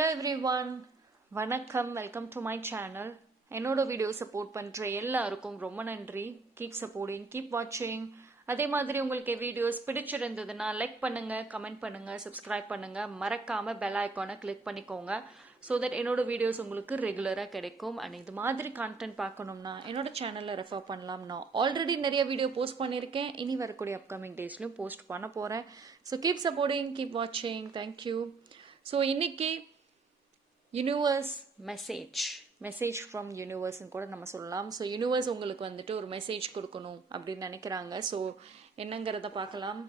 Hello everyone, வணக்கம், welcome to my channel. என்னோட video support பண்ணுற எல்லாருக்கும் ரொம்ப நன்றி. கீப் சப்போர்ட்டிங், கீப் வாட்சிங். அதே மாதிரி உங்களுக்கு வீடியோஸ் பிடிச்சிருந்ததுன்னா லைக் பண்ணுங்க, கமெண்ட் பண்ணுங்க, சப்ஸ்கிரைப் பண்ணுங்க, மறக்காம பெல் ஐக்கானை கிளிக் பண்ணிக்கோங்க. ஸோ தட் என்னோட வீடியோஸ் உங்களுக்கு ரெகுலராக கிடைக்கும். அண்ட் இது மாதிரி கான்டென்ட் பார்க்கணும்னா என்னோட சேனலில் ரெஃபர் பண்ணலாம். நான் ஆல்ரெடி நிறைய வீடியோ போஸ்ட் பண்ணியிருக்கேன். இனி வரக்கூடிய அப்கமிங் டேஸ்லையும் போஸ்ட் பண்ண போகிறேன். ஸோ கீப் சப்போர்ட்டிங், கீப் வாட்சிங். தேங்க்யூ. ஸோ இன்னைக்கு யூனிவர்ஸ் மெசேஜ் ஃப்ரம் யூனிவர்ஸ்ன்னு கூட நம்ம சொல்லலாம். ஸோ யூனிவர்ஸ் உங்களுக்கு வந்துட்டு ஒரு மெசேஜ் கொடுக்கணும் அப்படின்னு நினைக்கிறாங்க. ஸோ என்னங்கிறத பார்க்கலாம்.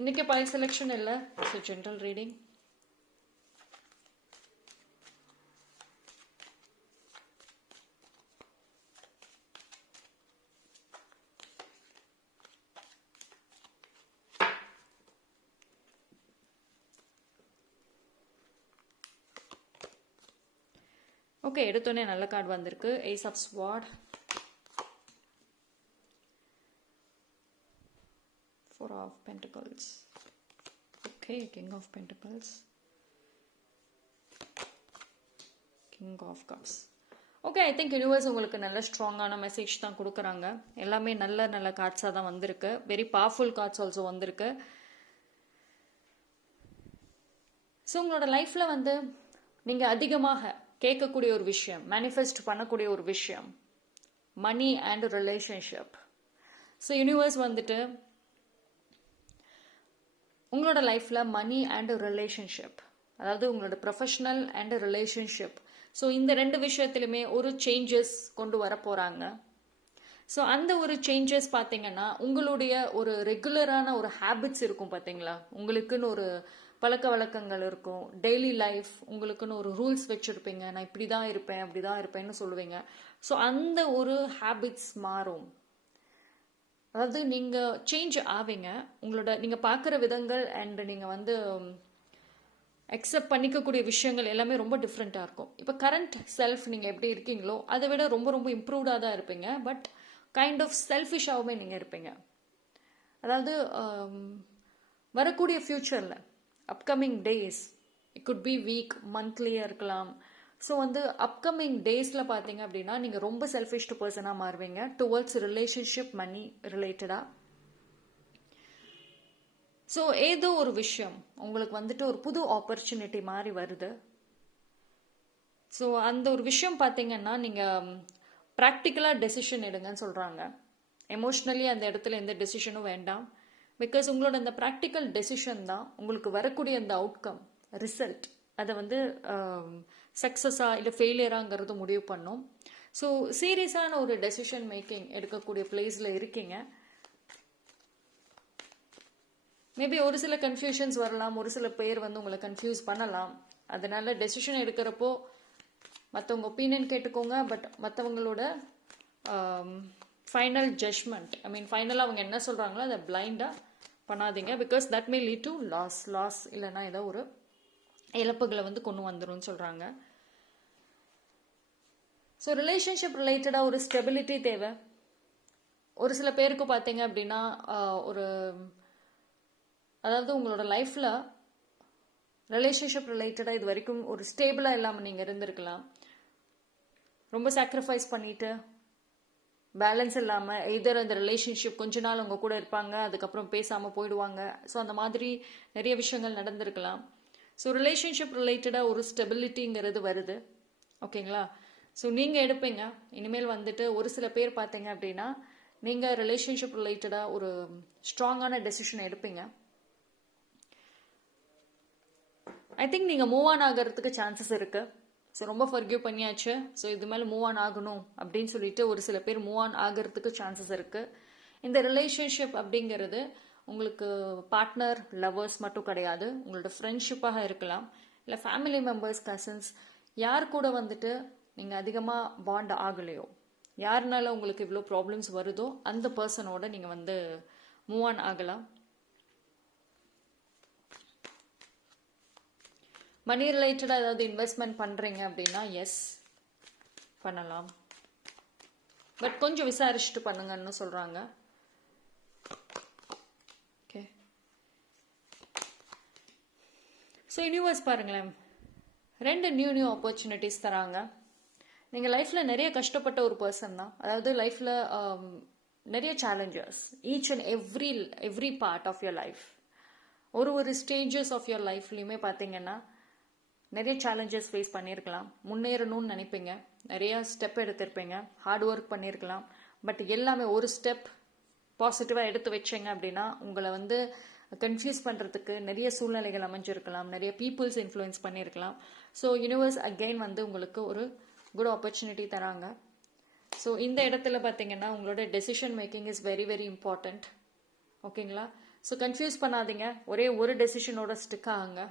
இன்னைக்கு பைல் செலெக்ஷன் இல்லை, ஸோ ஜென்ரல் ரீடிங். ஓகே, எடுத்தோடனே நல்ல கார்டு வந்திருக்கு. Ace of sword, 4 of pentacles, okay, king of pentacles, king of cups. Okay, I think universe உங்களுக்கு நல்ல ஸ்ட்ராங்கான மெசேஜ் தான் கொடுக்குறாங்க. எல்லாமே நல்ல கார்ட்ஸாக தான் வந்திருக்கு. வெரி பவர்ஃபுல் கார்ட்ஸ் ஆல்சோ வந்திருக்கு. ஸோ உங்களோட லைஃப்பில் வந்து நீங்கள் அதிகமாக கேட்கக்கூடிய ஒரு விஷயம், மேனிஃபெஸ்ட் பண்ணக்கூடிய ஒரு விஷயம், money and relationship. So universe வந்துட்டு உங்களோட லைஃப்பில் மணி அண்ட் ரிலேஷன்ஷிப், அதாவது உங்களோட ப்ரொஃபஷனல் அண்ட் ரிலேஷன்ஷிப், ஸோ இந்த 2 விஷயத்திலுமே ஒரு சேஞ்சஸ் கொண்டு வர போகிறாங்க. ஸோ அந்த ஒரு சேஞ்சஸ் பார்த்தீங்கன்னா உங்களுடைய ஒரு ரெகுலரான ஒரு ஹேபிட்ஸ் இருக்கும் பார்த்தீங்களா, உங்களுக்குன்னு ஒரு பழக்க வழக்கங்கள் இருக்கும், டெய்லி லைஃப் உங்களுக்குன்னு ஒரு ரூல்ஸ் வச்சுருப்பீங்க. நான் இப்படி தான் இருப்பேன், அப்படி தான் இருப்பேன்னு சொல்லுவீங்க. ஸோ அந்த ஒரு ஹேபிட்ஸ் மாறும். அதாவது நீங்கள் சேஞ்ச் ஆவீங்க. உங்களோட நீங்கள் பார்க்குற விதங்கள் அண்ட் நீங்கள் வந்து அக்செப்ட் பண்ணிக்கக்கூடிய விஷயங்கள் எல்லாமே ரொம்ப டிஃப்ரெண்ட்டாக இருக்கும். இப்போ கரண்ட் செல்ஃப் நீங்கள் எப்படி இருக்கீங்களோ அதை விட ரொம்ப இம்ப்ரூவ்டாக தான் இருப்பீங்க. பட் கைண்ட் ஆஃப் செல்ஃபிஷாகவுமே நீங்கள் இருப்பீங்க. அதாவது வரக்கூடிய ஃப்யூச்சரில் upcoming days, it could be week, மந்த்லியாக இருக்கலாம். ஸோ வந்து அப்கமிங் டேஸில் பார்த்தீங்க அப்படின்னா நீங்கள் ரொம்ப செல்ஃபிஷ்டு பர்சனாக மாறுவீங்க டுவர்ட்ஸ் ரிலேஷன்ஷிப், மணி ரிலேட்டடாக. ஸோ ஏதோ ஒரு விஷயம் உங்களுக்கு வந்துட்டு ஒரு புது ஆப்பர்ச்சுனிட்டி மாதிரி வருது. ஸோ அந்த ஒரு விஷயம் பார்த்தீங்கன்னா நீங்கள் ப்ராக்டிக்கலாக டெசிஷன் எடுங்கன்னு சொல்கிறாங்க. எமோஷ்னலி அந்த இடத்துல எந்த டெசிஷனும் வேண்டாம். பிகாஸ் உங்களோட அந்த ப்ராக்டிக்கல் டெசிஷன் தான் உங்களுக்கு வரக்கூடிய அந்த அவுட்கம், ரிசல்ட், அதை வந்து சக்ஸஸாக இல்லை ஃபெயிலியராங்கிறது முடிவு பண்ணும். ஸோ சீரியஸான ஒரு டெசிஷன் மேக்கிங் எடுக்கக்கூடிய பிளேஸில் இருக்கீங்க. மேபி ஒரு சில கன்ஃபியூஷன்ஸ் வரலாம், ஒரு சில பேர் வந்து உங்களை கன்ஃபியூஸ் பண்ணலாம். அதனால டெசிஷன் எடுக்கிறப்போ மற்றவங்க ஒப்பீனியன் கேட்டுக்கோங்க. பட் மற்றவங்களோட ஃபைனல் ஜட்ஜ்மெண்ட், ஃபைனலாக அவங்க என்ன சொல்கிறாங்களோ அதை பிளைண்டாக பண்ணாதீங்க. Because that may lead to loss இல்லைன்னா ஏதோ ஒரு இழப்புகளை வந்து கொண்டு வந்துடும் சொல்கிறாங்க. ஸோ ரிலேஷன்ஷிப் ரிலேட்டடாக ஒரு ஸ்டெபிலிட்டி தேவை. ஒரு சில பேருக்கு பார்த்தீங்க அப்படின்னா அதாவது உங்களோட லைஃப்பில் ரிலேஷன்ஷிப் ரிலேட்டடாக இது வரைக்கும் ஒரு ஸ்டேபிளாக இல்லாமல் நீங்கள் இருந்திருக்கலாம். ரொம்ப சாக்ரிஃபைஸ் பண்ணிட்டு பேலன்ஸ் இல்லாமல் எதர் அந்த ரிலேஷன்ஷிப் கொஞ்ச நாள் அவங்க கூட இருப்பாங்க, அதுக்கப்புறம் பேசாமல் போயிடுவாங்க. ஸோ அந்த மாதிரி நிறைய விஷயங்கள் நடந்திருக்கலாம். ஸோ ரிலேஷன்ஷிப் ரிலேட்டடாக ஒரு ஸ்டெபிலிட்டிங்கிறது வருது. ஓகேங்களா? ஸோ நீங்கள் எடுப்பீங்க இனிமேல் வந்துட்டு. ஒரு சில பேர் பார்த்தீங்க அப்படின்னா நீங்கள் ரிலேஷன்ஷிப் ரிலேட்டடாக ஒரு ஸ்ட்ராங்கான டெசிஷன் எடுப்பீங்க. ஐ திங்க் நீங்கள் மூவ் ஆன் ஆகிறதுக்கு சான்சஸ் இருக்குது. ஸோ ரொம்ப ஃபர்கியூ பண்ணியாச்சு, ஸோ இது மேலே மூவ் ஆன் ஆகணும் அப்படின்னு சொல்லிட்டு ஒரு சில பேர் மூவ் ஆன் ஆகிறதுக்கு சான்சஸ் இருக்குது. இந்த ரிலேஷன்ஷிப் அப்படிங்கிறது உங்களுக்கு பார்ட்னர், லவர்ஸ் மட்டும் கிடையாது. உங்களோட ஃப்ரெண்ட்ஷிப்பாக இருக்கலாம், இல்லை ஃபேமிலி மெம்பர்ஸ், கசின்ஸ், யார் கூட வந்துட்டு நீங்கள் அதிகமாக பாண்ட் ஆகலையோ, யாருனால உங்களுக்கு இவ்வளோ ப்ராப்ளம்ஸ் வருதோ அந்த பர்சனோட நீங்கள் வந்து மூவ் ஆன் ஆகலாம். மணி ரிலேட்டடாக ஏதாவது இன்வெஸ்ட்மெண்ட் பண்ணுறீங்க அப்படின்னா எஸ் பண்ணலாம். பட் கொஞ்சம் விசாரிச்சுட்டு பண்ணுங்கன்னு சொல்கிறாங்க. ஸோ யூனிவர்ஸ் பாருங்களேன், 2 நியூ ஆப்பர்ச்சுனிட்டிஸ் தராங்க. நீங்கள் லைஃப்பில் நிறைய கஷ்டப்பட்ட ஒரு பர்சன் தான். அதாவது லைஃப்பில் நிறைய challenges, each and every part of your life, ஒரு ஸ்டேஜஸ் ஆஃப் யுவர் லைஃப்லையுமே பார்த்தீங்கன்னா நிறைய சேலஞ்சஸ் ஃபேஸ் பண்ணியிருக்கலாம். முன்னேறணும்னு நினைப்பீங்க, நிறைய ஸ்டெப் எடுத்திருப்பீங்க, ஹார்ட் ஒர்க் பண்ணியிருக்கலாம். பட் எல்லாமே ஒரு ஸ்டெப் பாசிட்டிவாக எடுத்து வச்சிங்க அப்படின்னா உங்களை வந்து கன்ஃபியூஸ் பண்ணுறதுக்கு நிறைய சூழ்நிலைகள் அமைஞ்சிருக்கலாம், நிறைய பீப்புள்ஸ் இன்ஃப்ளூயன்ஸ் பண்ணியிருக்கலாம். ஸோ யூனிவர்ஸ் அகெயின் வந்து உங்களுக்கு ஒரு குட் ஆப்பர்ச்சுனிட்டி தராங்க. ஸோ இந்த இடத்துல பார்த்தீங்கன்னா உங்களோட decision making is very very important. ஓகேங்களா? ஸோ கன்ஃபியூஸ் பண்ணாதீங்க, ஒரே ஒரு டெசிஷனோட ஸ்டிக் ஆகுங்க.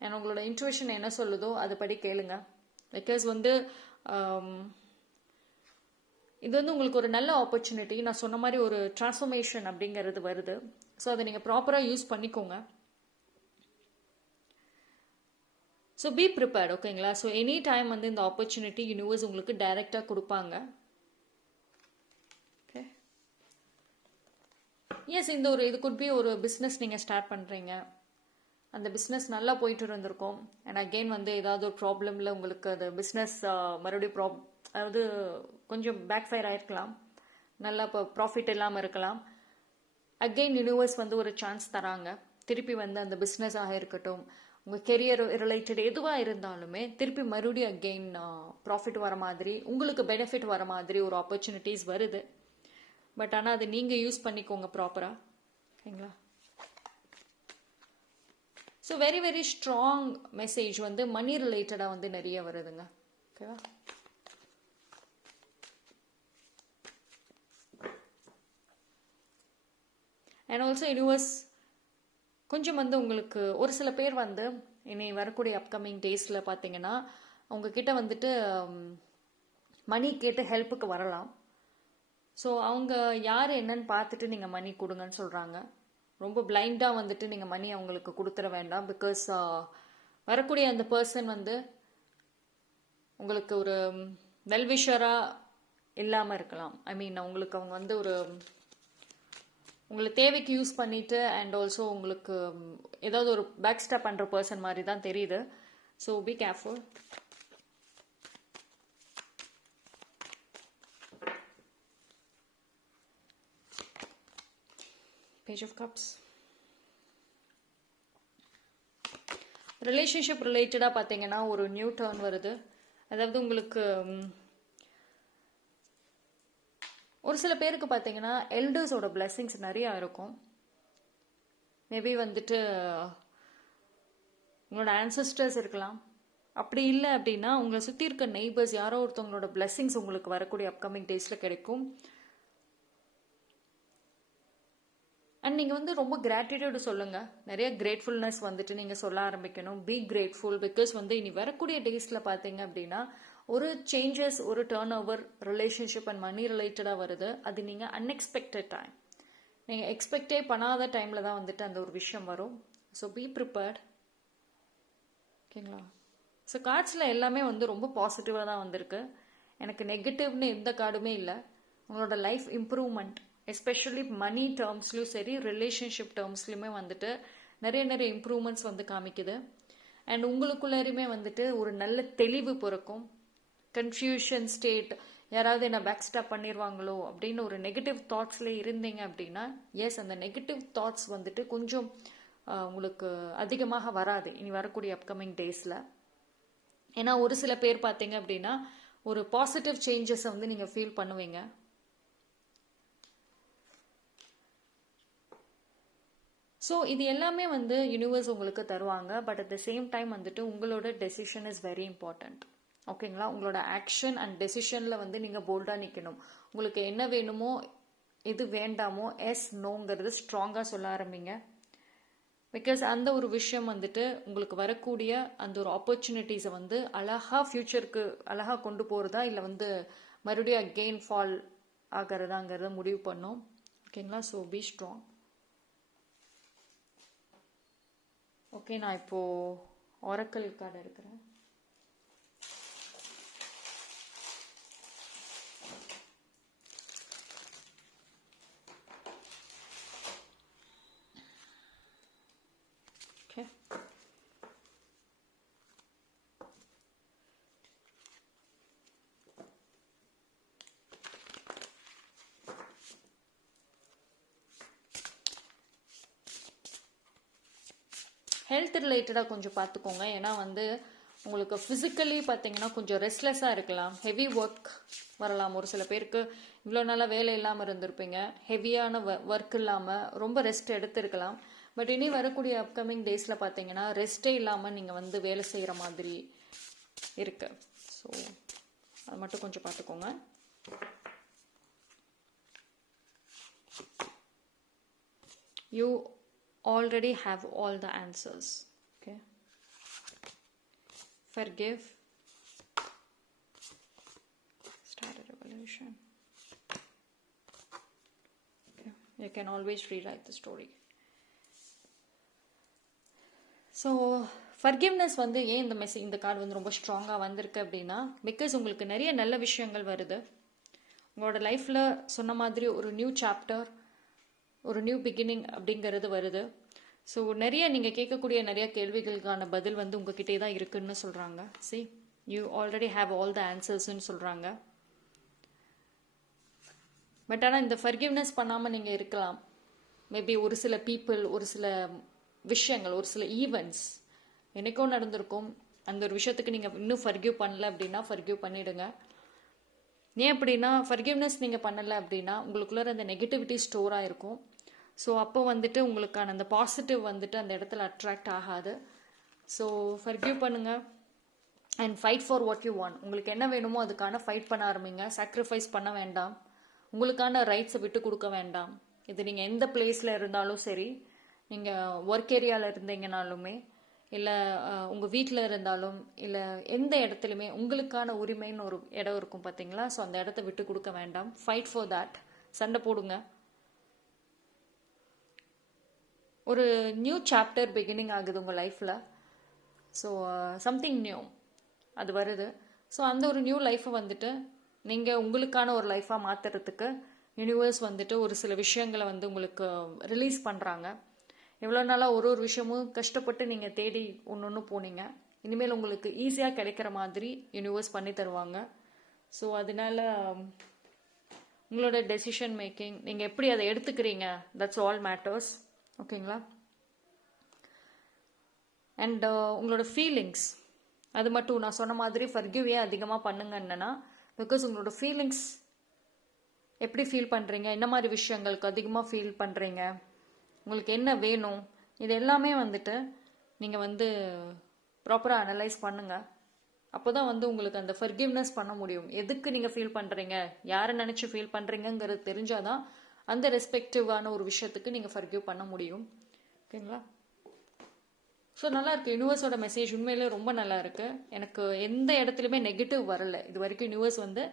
அண்ட் உங்களோட இன்ட்யூஷன் என்ன சொல்லுதோ அதுபடி கேளுங்க. பிகாஸ் வந்து இது வந்து உங்களுக்கு ஒரு நல்ல ஆப்பர்ச்சுனிட்டி. நான் சொன்ன மாதிரி ஒரு டிரான்ஸ்ஃபர்மேஷன் அப்படிங்கிறது வருது. ஸோ அதை நீங்கள் ப்ராப்பராக யூஸ் பண்ணிக்கோங்க. So be prepared. ஓகேங்களா? ஸோ எனி டைம் வந்து இந்த ஆப்பர்ச்சுனிட்டி யூனிவர்ஸ் உங்களுக்கு டைரெக்டாக கொடுப்பாங்க. ஓகே, எஸ், இந்த இது குட் பி ஒரு பிஸ்னஸ் நீங்கள் ஸ்டார்ட் பண்ணுறீங்க, அந்த பிஸ்னஸ் நல்லா போயிட்டு இருந்திருக்கும். அண்ட் அகெயின் வந்து ஏதாவது ஒரு ப்ராப்ளமில் உங்களுக்கு அது பிஸ்னஸ் மறுபடியும் அதாவது கொஞ்சம் பேக் ஃபயர் ஆயிருக்கலாம், நல்லா இப்போ ப்ராஃபிட் இல்லாமல் இருக்கலாம். அகெயின் யூனிவர்ஸ் வந்து ஒரு சான்ஸ் தராங்க, திருப்பி வந்து அந்த பிஸ்னஸாக இருக்கட்டும், உங்கள் கெரியர் ரிலேட்டட் எதுவாக இருந்தாலுமே திருப்பி மறுபடியும் அகெயின் ப்ராஃபிட் வர மாதிரி, உங்களுக்கு பெனிஃபிட் வர மாதிரி ஒரு ஆப்பர்ச்சுனிட்டிஸ் வருது. பட் ஆனால் அது நீங்கள் யூஸ் பண்ணிக்கோங்க ப்ராப்பராக. ஓகேங்களா? So very very strong message வந்து மணி ரிலேட்டடாக வந்து நிறைய வருதுங்க. ஓகேவா? அண்ட் ஆல்சோ யூனிவர்ஸ் கொஞ்சம் வந்து உங்களுக்கு ஒரு சில பேர் வந்து இனி வரக்கூடிய அப்கமிங் டேஸில் பார்த்தீங்கன்னா உங்ககிட்ட வந்துட்டு மணி கேட்டு ஹெல்ப்புக்கு வரலாம். ஸோ அவங்க யார் என்னன்னு பார்த்துட்டு நீங்கள் மணி கொடுங்கன்னு சொல்கிறாங்க. ரொம்ப பிளைண்டாக வந்துட்டு நீங்கள் மணி அவங்களுக்கு கொடுத்துட வேண்டாம். பிகாஸ் வரக்கூடிய அந்த பர்சன் வந்து உங்களுக்கு ஒரு வெல்விஷராக இல்லாமல் இருக்கலாம். ஐ மீன் உங்களுக்கு அவங்க வந்து ஒரு உங்களை தேவைக்கு யூஸ் பண்ணிட்டு அண்ட் ஆல்சோ உங்களுக்கு ஏதாவது ஒரு பேக் ஸ்டெப் பண்ணுற பர்சன் மாதிரி தான் தெரியுது. So be careful. Page of Cups. Relationship ரிலேட்டடாக பார்த்தீங்கன்னா ஒரு நியூ டர்ன் வருது. அதாவது உங்களுக்கு ஒரு சில பேருக்கு பார்த்தீங்கன்னா எல்டர்ஸோட பிளெஸிங்ஸ் நிறையா இருக்கும். மேபி வந்துட்டு உங்களோட ஆன்சஸ்டர்ஸ் இருக்கலாம். அப்படி இல்லை அப்படின்னா உங்களை சுற்றி இருக்க நெய்பர்ஸ் யாரோ ஒருத்தவங்களோட பிளெஸிங்ஸ் உங்களுக்கு வரக்கூடிய அப்கமிங் டேஸில் கிடைக்கும். அண்ட் நீங்கள் வந்து ரொம்ப கிராட்டிடியூடு சொல்லுங்கள், நிறைய கிரேட்ஃபுல்னஸ் வந்துட்டு நீங்கள் சொல்ல ஆரம்பிக்கணும். Be grateful. பிகாஸ் வந்து இனி வரக்கூடிய டேஸில் பார்த்தீங்க அப்படின்னா ஒரு சேஞ்சஸ், ஒரு turn over relationship and money ரிலேட்டடாக வருது. அது நீங்கள் அன்எக்ஸ்பெக்டட் டைம், நீங்கள் எக்ஸ்பெக்டே பண்ணாத டைமில் தான் வந்துட்டு அந்த ஒரு விஷயம் வரும். So be prepared. ஓகேங்களா? ஸோ கார்ட்ஸில் எல்லாமே வந்து ரொம்ப பாசிட்டிவாக தான் வந்திருக்கு. எனக்கு நெகட்டிவ்னு எந்த கார்டுமே இல்லை. உங்களோட லைஃப் இம்ப்ரூவ்மெண்ட், எஸ்பெஷலி மணி டேர்ம்ஸ்லையும் சரி ரிலேஷன்ஷிப் டேர்ம்ஸ்லையுமே வந்துட்டு நிறைய இம்ப்ரூவ்மெண்ட்ஸ் வந்து காமிக்குது. அண்ட் உங்களுக்குள்ளாரையுமே வந்துட்டு ஒரு நல்ல தெளிவு பிறக்கும். கன்ஃபியூஷன் ஸ்டேட், யாராவது என்ன பேக் ஸ்டாப் பண்ணிடுவாங்களோ அப்படின்னு ஒரு நெகட்டிவ் தாட்ஸ்லேயே இருந்தீங்க அப்படின்னா எஸ், அந்த நெகட்டிவ் தாட்ஸ் வந்துட்டு கொஞ்சம் உங்களுக்கு அதிகமாக வராது இனி வரக்கூடிய அப்கமிங் டேஸில். ஏன்னா ஒரு சில பேர் பார்த்தீங்க அப்படின்னா ஒரு பாசிட்டிவ் சேஞ்சஸை வந்து நீங்கள் ஃபீல் பண்ணுவீங்க. ஸோ இது எல்லாமே வந்து யூனிவர்ஸ் உங்களுக்கு தருவாங்க. But at the same time வந்துட்டு உங்களோட டெசிஷன் இஸ் வெரி இம்பார்ட்டண்ட். ஓகேங்களா? உங்களோட ஆக்ஷன் அண்ட் டெசிஷனில் வந்து நீங்கள் போல்டாக நிற்கணும். உங்களுக்கு என்ன வேணுமோ எது வேண்டாமோ எஸ் நோங்கிறது ஸ்ட்ராங்காக சொல்ல ஆரம்பிங்க. பிகாஸ் அந்த ஒரு விஷயம் வந்துட்டு உங்களுக்கு வரக்கூடிய அந்த ஒரு ஆப்பர்ச்சுனிட்டிஸை வந்து அழகாக ஃப்யூச்சருக்கு அழகாக கொண்டு போகிறதா இல்லை வந்து மறுபடியும் அகெயின் ஃபால் ஆகிறதாங்கிறத முடிவு பண்ணும். ஓகேங்களா? So be strong. ஓகே, நான் இப்போது ஆரக்கிள் கார்டு எடுக்கிறேன். ஓகே, ஹெல்த் ரிலேட்டடாக கொஞ்சம் பார்த்துக்கோங்க. ஏன்னா வந்து உங்களுக்கு ஃபிசிக்கலி பார்த்தீங்கன்னா கொஞ்சம் ரெஸ்ட்லெஸ்ஸாக இருக்கலாம், ஹெவி ஒர்க் வரலாம். ஒரு சில பேருக்கு இவ்வளோ நாளாக வேலை இல்லாமல் இருந்திருப்பீங்க, ஹெவியான ஒர்க் இல்லாமல் ரொம்ப ரெஸ்ட் எடுத்திருக்கலாம். பட் இனி வரக்கூடிய அப்கமிங் டேஸில் பார்த்தீங்கன்னா ரெஸ்ட்டே இல்லாமல் நீங்கள் வந்து வேலை செய்கிற மாதிரி இருக்கு. ஸோ அது மட்டும் கொஞ்சம் பார்த்துக்கோங்க. You already have all the answers. Okay. Forgive. Start a revolution. Okay. You can always rewrite the story. So forgiveness வந்து ஏன் இந்த கார்டு வந்து ரொம்ப ஸ்ட்ராங்காக வந்திருக்கு அப்படின்னா, பிகாஸ் உங்களுக்கு நிறைய நல்ல விஷயங்கள் வருது. உங்களோட லைஃப்பில் சொன்ன மாதிரி ஒரு நியூ சாப்டர், ஒரு நியூ பிகினிங் அப்படிங்கிறது வருது. ஸோ நிறைய நீங்கள் கேட்கக்கூடிய நிறைய கேள்விகளுக்கான பதில் வந்து உங்ககிட்டே தான் இருக்குன்னு சொல்கிறாங்க. See, you already have all the answersன்னு சொல்கிறாங்க. பட் ஆனால் இந்த ஃபர்கிவ்னஸ் பண்ணாமல் நீங்கள் இருக்கலாம். மேபி ஒரு சில பீப்புள், ஒரு சில விஷயங்கள், ஒரு சில ஈவெண்ட்ஸ் என்னைக்கோ நடந்திருக்கும். அந்த ஒரு விஷயத்துக்கு நீங்கள் இன்னும் ஃபர்கிவ் பண்ணல அப்படின்னா ஃபர்கிவ் பண்ணிவிடுங்க. ஏன் அப்படின்னா ஃபர்கிவ்னஸ் நீங்கள் பண்ணலை அப்படின்னா உங்களுக்குள்ளே அந்த நெகட்டிவிட்டி ஸ்டோராக இருக்கும். ஸோ அப்போ வந்துட்டு உங்களுக்கான அந்த பாசிட்டிவ் வந்துட்டு அந்த இடத்துல அட்ராக்ட் ஆகாது. ஸோ ஃபர்கிவ் பண்ணுங்கள் and fight for what you want. உங்களுக்கு என்ன வேணுமோ அதுக்கான ஃபைட் பண்ண ஆரம்பிங்க. சாக்ரிஃபைஸ் பண்ண வேண்டாம், உங்களுக்கான ரைட்ஸை விட்டு கொடுக்க வேண்டாம். இது நீங்கள் எந்த பிளேஸில் இருந்தாலும் சரி, நீங்கள் ஒர்க் ஏரியாவில் இருந்தீங்கனாலுமே, இல்லை உங்கள் வீட்டில் இருந்தாலும், இல்லை எந்த இடத்துலையுமே உங்களுக்கான உரிமைன்னு ஒரு இடம் இருக்கும் பார்த்தீங்களா? ஸோ அந்த இடத்த விட்டு கொடுக்க வேண்டாம். Fight for that. சண்டை போடுங்க. ஒரு நியூ சாப்டர் பிகினிங் ஆகுது உங்கள் லைஃப்பில். ஸோ சம்திங் நியூ அது வருது. ஸோ அந்த ஒரு நியூ லைஃப்பை வந்துட்டு நீங்கள் உங்களுக்கான ஒரு லைஃபாக மாற்றுறதுக்கு யூனிவர்ஸ் வந்துட்டு ஒரு சில விஷயங்களை வந்து உங்களுக்கு ரிலீஸ் பண்ணுறாங்க. எவ்வளோ நாளாக ஒரு ஒரு விஷயமும் கஷ்டப்பட்டு நீங்கள் தேடி ஒன்று போனீங்க, இனிமேல் உங்களுக்கு ஈஸியாக கிடைக்கிற மாதிரி யூனிவர்ஸ் பண்ணி தருவாங்க. ஸோ அதனால உங்களோட டெசிஷன் மேக்கிங், நீங்கள் எப்படி அதை எடுத்துக்கிறீங்க, தட்ஸ் ஆல் மேட்டர்ஸ். ஓகேங்களா? அண்ட் உங்களோட ஃபீலிங்ஸ், அது மட்டும் நான் சொன்ன மாதிரி ஃபர்கிவே அதிகமாக பண்ணுங்க. என்னன்னா, பிகாஸ் உங்களோட ஃபீலிங்ஸ் எப்படி ஃபீல் பண்ணுறீங்க, என்ன மாதிரி விஷயங்களுக்கு அதிகமாக ஃபீல் பண்ணுறீங்க, உங்களுக்கு என்ன வேணும், இது எல்லாமே வந்துட்டு நீங்கள் வந்து ப்ராப்பராக அனலைஸ் பண்ணுங்கள். அப்போ தான் வந்து உங்களுக்கு அந்த ஃபர்கிவ்னஸ் பண்ண முடியும். எதுக்கு நீங்கள் ஃபீல் பண்ணுறீங்க, யாரை நினச்சி ஃபீல் பண்ணுறீங்கிறது தெரிஞ்சால் தான் அந்த ரெஸ்பெக்டிவான ஒரு விஷயத்துக்கு நீங்கள் ஃபர்கிவ் பண்ண முடியும். ஓகேங்களா? ஸோ நல்லா இருக்குது. யூனிவர்ஸோட மெசேஜ் உண்மையிலே ரொம்ப நல்லா இருக்குது. எனக்கு எந்த இடத்துலையுமே நெகட்டிவ் வரல இது வரைக்கும். யூனிவர்ஸ் வந்து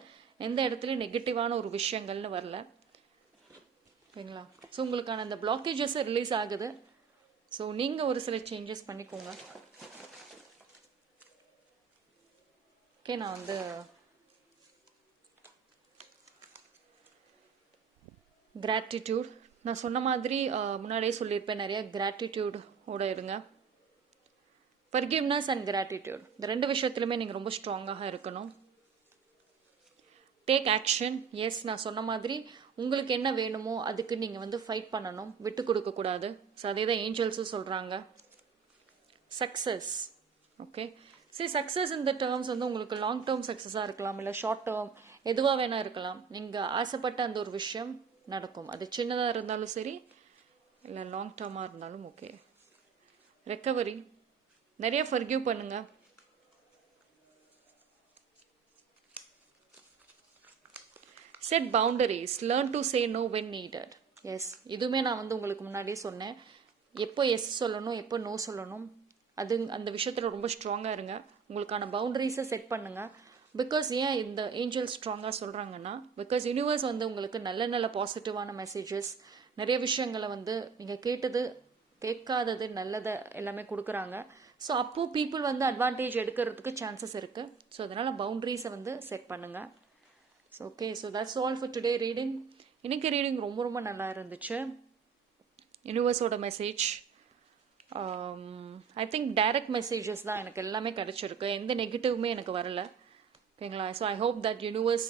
எந்த இடத்துலையும் நெகட்டிவான ஒரு விஷயங்கள்னு வரல. ஓகேங்களா? ஸோ உங்களுக்கான அந்த பிளாக்கேஜஸ் ரிலீஸ் ஆகுது. ஸோ நீங்கள் ஒரு சில சேஞ்சஸ் பண்ணிக்கோங்க. ஓகே, நான் வந்து கிராட்டிடியூட், நான் சொன்ன மாதிரி முன்னாடியே சொல்லியிருப்பேன், நிறைய கிராட்டிடியூடோட இருங்க. ஃபர்கிவ்னஸ் அண்ட் கிராட்டிடியூட், இந்த ரெண்டு விஷயத்துலையுமே நீங்கள் ரொம்ப ஸ்ட்ராங்காக இருக்கணும். Take action. எஸ், நான் சொன்ன மாதிரி உங்களுக்கு என்ன வேணுமோ அதுக்கு நீங்கள் வந்து ஃபைட் பண்ணணும், விட்டு கொடுக்கக்கூடாது. ஸோ அதே தான் ஏஞ்சல்ஸும் சொல்கிறாங்க. சக்ஸஸ். ஓகே, சரி, சக்ஸஸ் இந்த டேர்ம்ஸ் வந்து உங்களுக்கு லாங் டேர்ம் சக்ஸஸாக இருக்கலாம், இல்லை ஷார்ட் டேர்ம், எதுவாக வேணா இருக்கலாம். நீங்கள் ஆசைப்பட்ட அந்த ஒரு விஷயம் நடக்கும். அது சின்னதாக இருந்தாலும் சரி, இல்லை லாங் டேர்மாக இருந்தாலும் ஓகே. ரெக்கவரி, நிறைய ஃபர்கிவ் பண்ணுங்க. Set boundaries, learn to say no when needed. Yes, இதுவுமே நான் வந்து உங்களுக்கு முன்னாடியே சொன்னேன். எப்போ எஸ் சொல்லணும், எப்போ நோ சொல்லணும், அது அந்த விஷயத்தில் ரொம்ப ஸ்ட்ராங்காக இருங்க. உங்களுக்கான பவுண்டரிஸை செட் பண்ணுங்க. பிகாஸ் ஏன் இந்த ஏஞ்சல் ஸ்ட்ராங்காக சொல்கிறாங்கன்னா, பிகாஸ் யூனிவர்ஸ் வந்து உங்களுக்கு நல்ல நல்ல பாசிட்டிவான மெசேஜஸ், நிறைய விஷயங்களை வந்து நீங்கள் கேட்டது கேட்காதது நல்லதை எல்லாமே கொடுக்குறாங்க. ஸோ அப்போது பீப்புள் வந்து அட்வான்டேஜ் எடுக்கிறதுக்கு சான்சஸ் இருக்குது. ஸோ அதனால் பவுண்டரிஸை வந்து செட் பண்ணுங்கள். So okay, so that's all for today reading. இன்னைக்கு ரீடிங் ரொம்ப ரொம்ப நல்லா இருந்துச்சு. யூனிவர்ஸோட message, I think direct messages தான் எனக்கு எல்லாமே கிடச்சிருக்கு. எந்த நெகட்டிவுமே எனக்கு வரல. ஓகேங்களா? So I hope that universe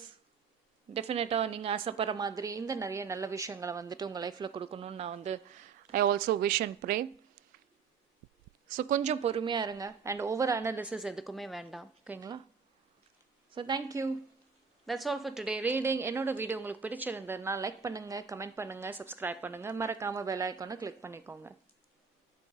டெஃபினட்டாக நீங்கள் ஆசைப்படுற மாதிரி இந்த நிறைய நல்ல விஷயங்களை வந்துட்டு உங்கள் லைஃப்பில் கொடுக்கணும்னு நான் வந்து I also wish and pray. So கொஞ்சம் பொறுமையாக இருங்க அண்ட் ஓவர் அனாலிசிஸ் எதுக்குமே வேண்டாம். ஓகேங்களா? So thank you. That's all for today reading. என்னோட வீடியோ உங்களுக்கு பிடிச்சிருந்ததுன்னா லைக் பண்ணுங்கள், கமெண்ட் பண்ணுங்கள், சப்ஸ்கிரைப் பண்ணுங்கள். மறக்காமல் பெல் ஐக்கானை கிளிக் பண்ணிக்கோங்க.